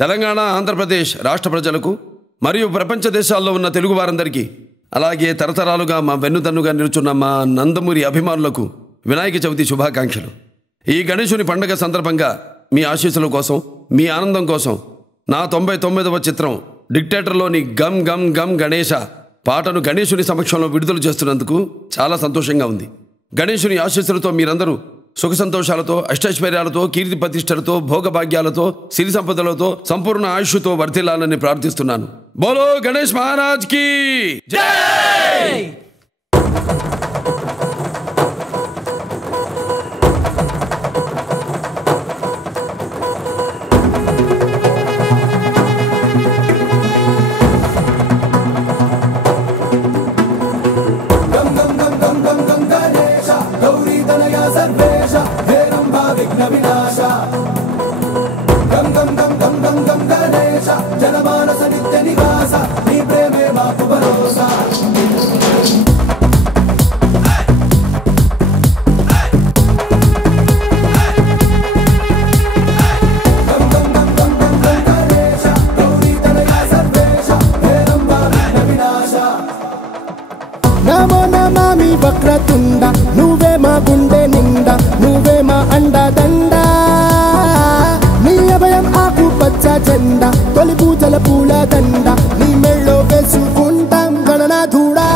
తెలంగాణ ఆంధ్రప్రదేశ్ రాష్ట్ర ప్రజలకు మరియు ప్రపంచ దేశాల్లో ఉన్న తెలుగు వారందరికీ అలాగే తరతరాలుగా మా వెన్నుదన్నుగా నిలుచున్న మా నందమూరి అభిమానులకు వినాయక చవితి శుభాకాంక్షలు. ఈ గణేశుని పండుగ సందర్భంగా మీ ఆశీస్సుల కోసం, మీ ఆనందం కోసం నా 99వ చిత్రం డిక్టేటర్లోని గమ్ గమ్ గమ్ గణేశ పాటను గణేశుని సమక్షంలో విడుదల చేస్తున్నందుకు చాలా సంతోషంగా ఉంది. గణేశుని ఆశీస్సులతో మీరందరూ సుఖ సంతోషాలతో, అష్టైశ్వర్యాలతో, కీర్తి ప్రతిష్టలతో, భోగభాగ్యాలతో, సిరి సంపదలతో, సంపూర్ణ ఆయుష్తో వర్ధిల్లాలని ప్రార్థిస్తున్నాను. బోలో గణేష్ మహారాజ్ కి జై. जनमानस नित्य निवास नी प्रेमे माकु भरोसा नमो नमामि वक्रतुंड నువ్వే మా గుండె నిండా నువ్వే మా అండా దండా నీ అభయం ఆకు పచ్చ జెండా తొలి పూజల పూల దండ నీ మెళ్ళో వేసుకుంటాం గణనాథుడా.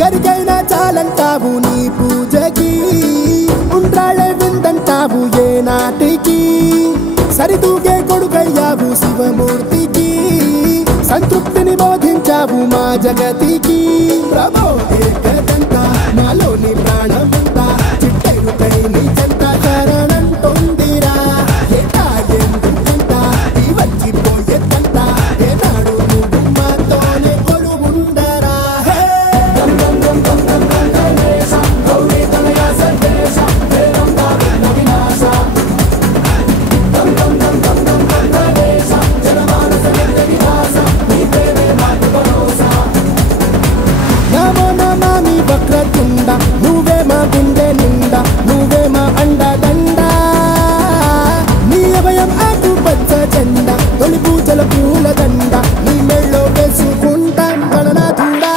గరికైనా చాలంటావు నీ పూజకి, ఉండ్రాళ్ళే విందంటావు ఏ నాటికి, సరితూగే కొడుకయ్యావు శివమూర్తికి, సంతృప్తిని బోధించావు మా జగతికి. ప్రభో ఏకదంత మాలోని ప్రాణమంతా చిట్టెరుకై నీ చెంత శరణంటొందిరా. ఏటా ఎందుకంత ఈ వచ్చిపోయేదంత ఏనాడు నువ్వు మాతోనే కొలువుండరా. నమో నమామి వక్రతుండ నువ్వే మా గుండె నిండా నువ్వే మా అండా దండా నీ అభయం ఆకు పచ్చ జెండా తొలి పూజల పూల దండ నీ మెళ్ళో వేసుకుంటాం గణనాథుడా.